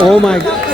Oh my God.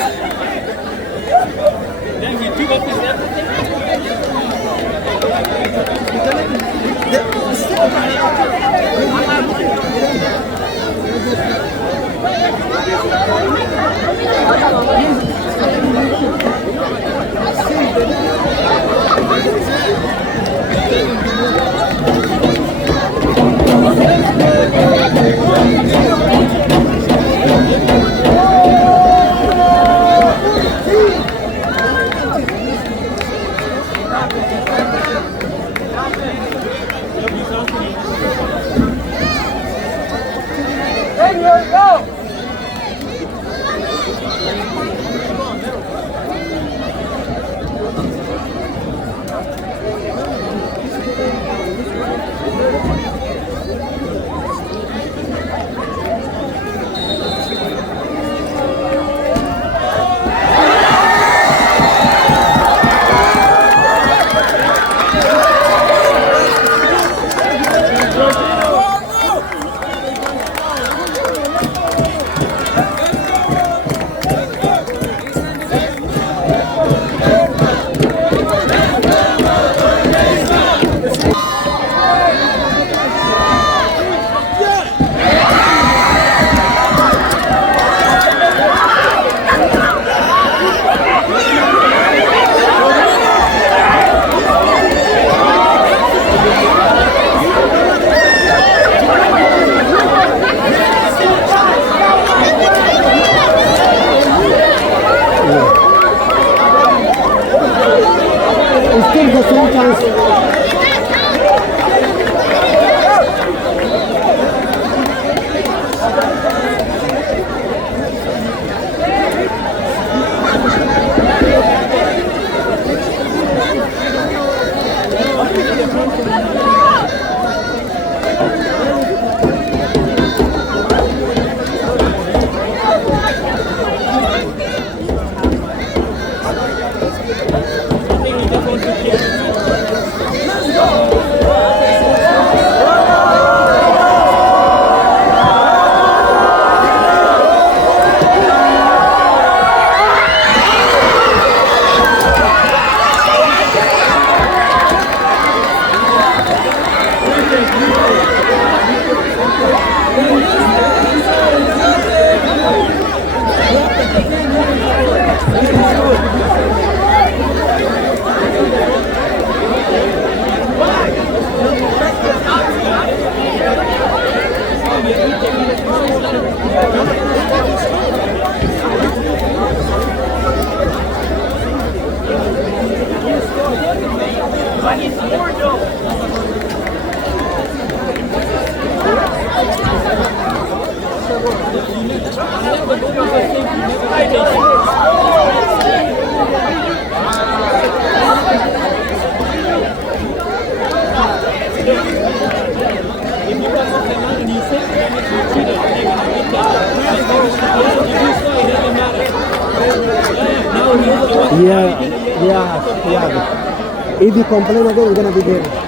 Yeah. If you complain again, you're gonna be there.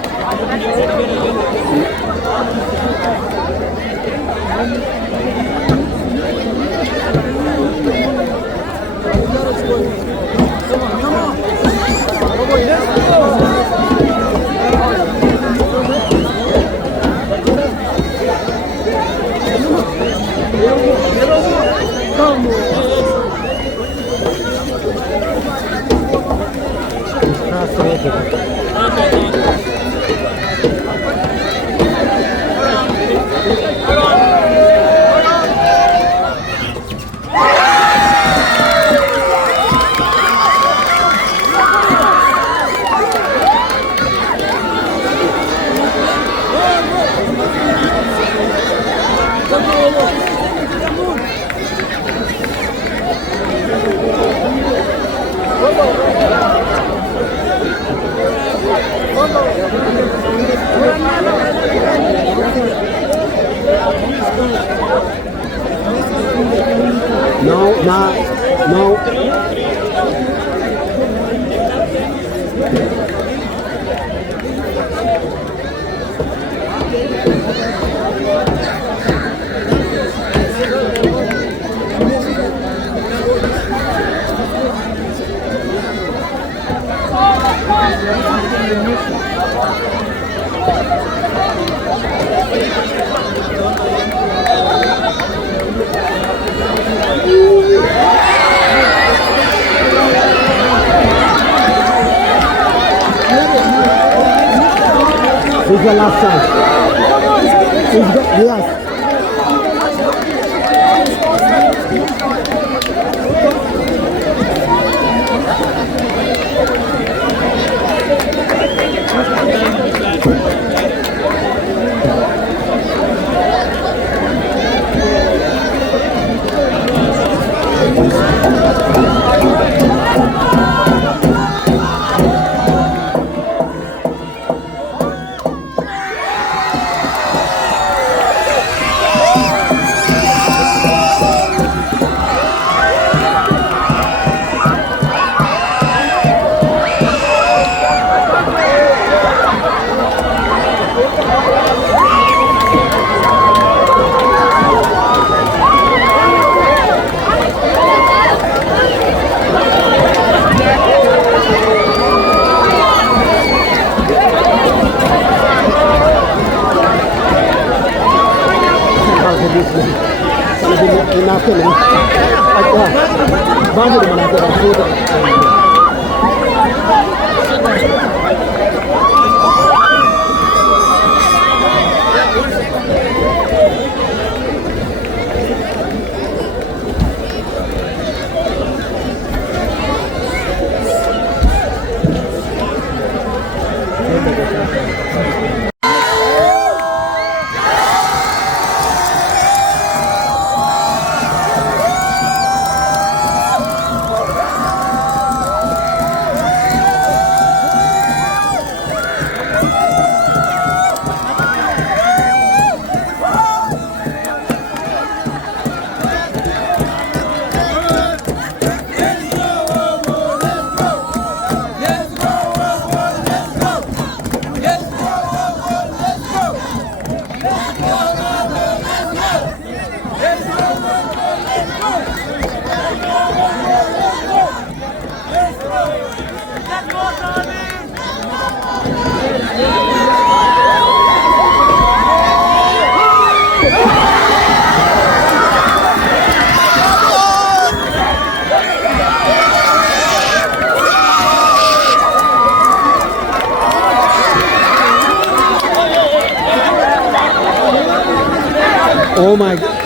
Now, now. This is the last chance. Yes. Oh my God.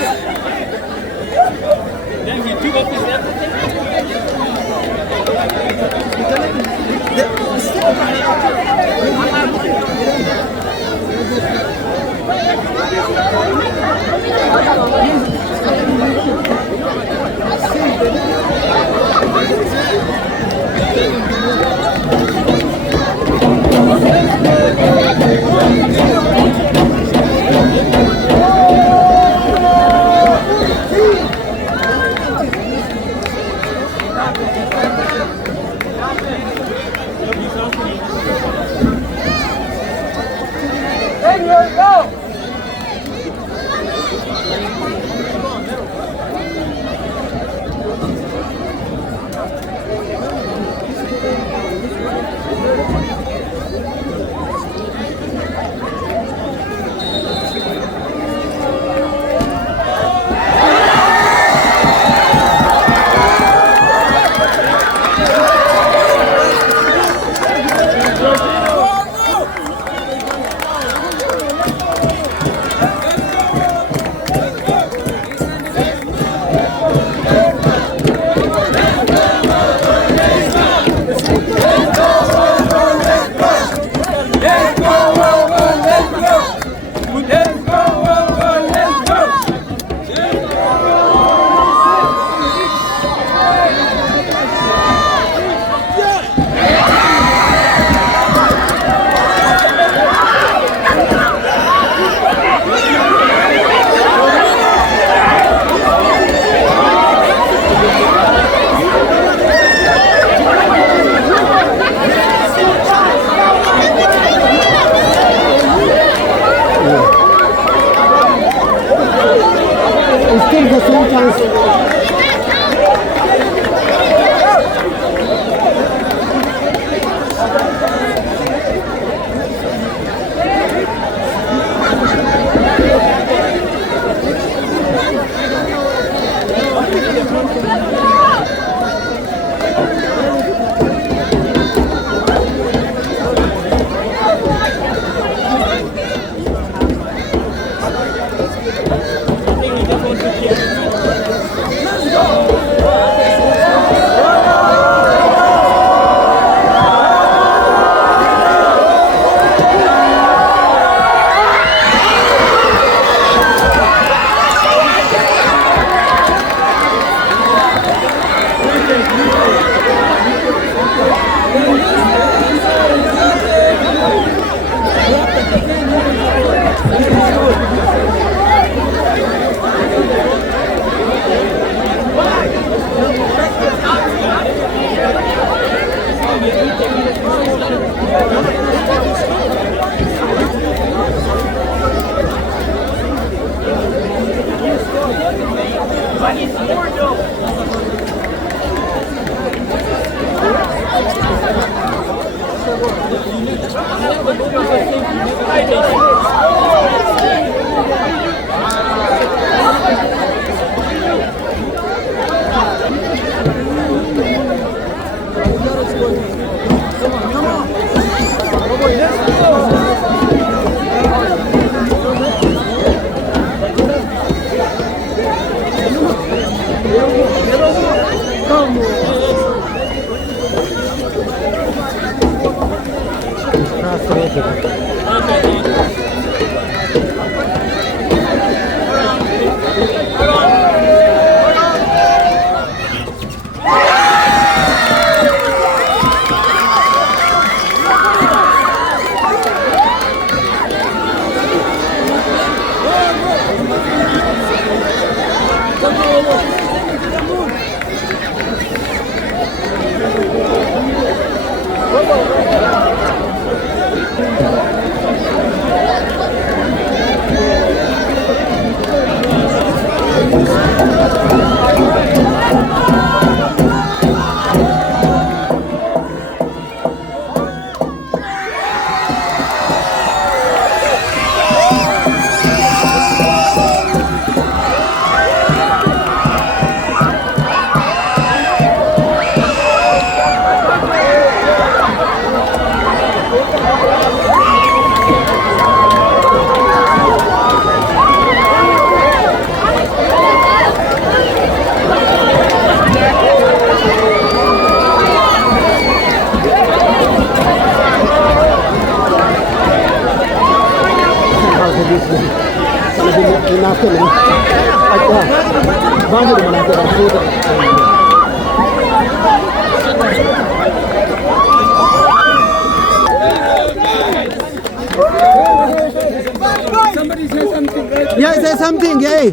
Somebody say something. Yeah, say something, yeah.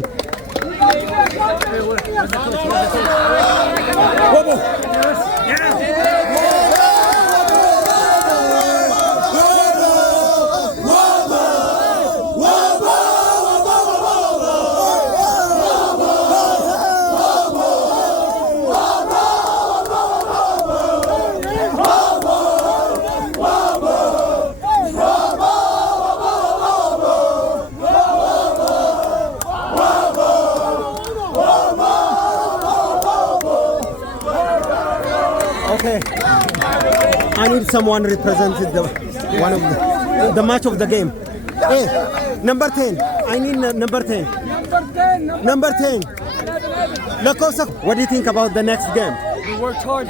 Okay, I need someone represented one of the match of the game. Hey, number 10. I need number 10. Number 10. Lakosa, what do you think about the next game? We worked hard.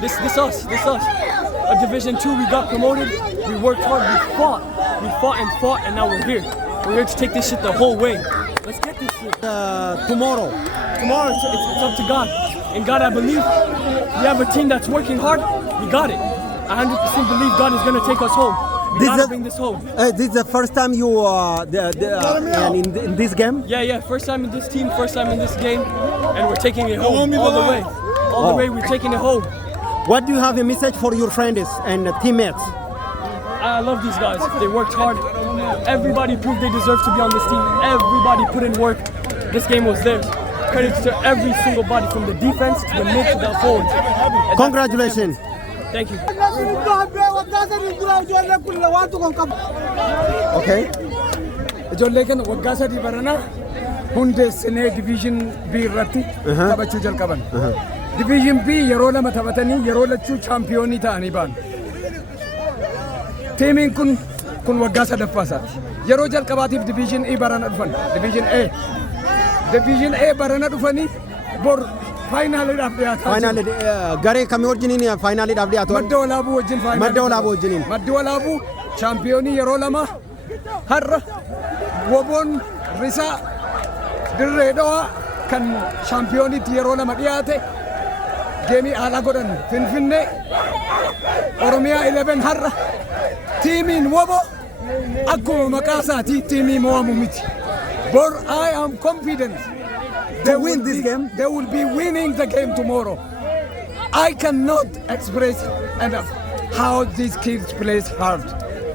This us. A Division 2, we got promoted. We worked hard. We fought, and now we're here. We're here to take this shit the whole way. Let's get this shit. Tomorrow. Tomorrow, it's up to God. In God, I believe. We have a team that's working hard. We got it. I 100% believe God is going to take us home. We gotta bring this home. This is the first time you in this game? Yeah. First time in this team, first time in this game, and we're taking it home all the way. All the way, we're taking it home. What do you have a message for your friends and teammates? I love these guys. They worked hard. Everybody proved they deserve to be on this team. Everybody put in work. This game was theirs. Credits to every single body, from the defense to the mid to the forwards. Congratulations. Thank you. Okay. Ijoollee kana waggaa sadii barana hundeessinee division B irratti taphachuu jalqaban. Division B yeroo lama taphatanii yeroo lachuu chaampiyoonii ta'anii ba'an. Tiimiin kun waggaa sadaffaasaati. Yeroo jalqabaatiif division E barana dhufan. Division A barana dhufanii bor faayinaaliidhaaf dhiyaatan. Faayinaalii garee kamii wajjiniin faayinaaliidhaaf dhiyaatu? Madda Walaabuu wajjin faayinaali. Madda Walaabuu wajjiniin. Madda Walaabuu chaampiyoonii yeroo lama har'a woboon risaa dirree dhawaa kan chaampiyooniitti yeroo lama dhiyaate geemii haala godhan Finfinnee Oromiyaa 11 har'a tiimiin wobo akkuma maqaa isaatii tiimii mo'amu miti. But I am confident To win this game? they will be winning the game tomorrow. I cannot express enough how these kids play hard.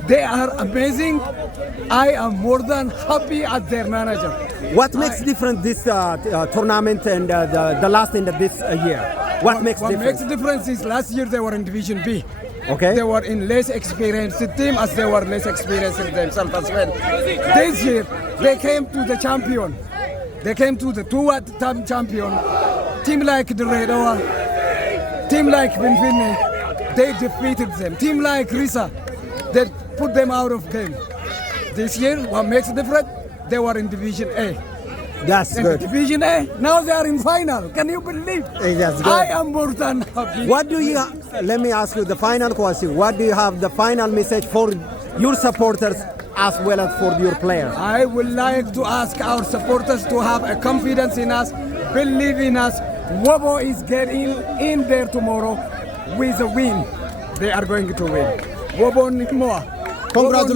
They are amazing. I am more than happy as their manager. What makes different this tournament and the last in this year? What makes What difference? makes difference is last year they were in Division B. Okay. They were in less experienced team as they were less experienced themselves as well. This year they came to the champion. They came to the two-time champion. Team like the Redoa, team like Finfinnee, they defeated them. Team like Risa, they put them out of game. This year, what makes it different? They were in Division A. That's In good. Division A, now they are in final. Can you believe? That's good. I am more than happy. What do you? Let me ask you the final question. What do you have the final message for your supporters as well as for your players? I would like to ask our supporters to have a confidence in us, believe in us. Wobo is getting in there tomorrow with a win. They are going to win. Wobo Nikmoa. Congratulations.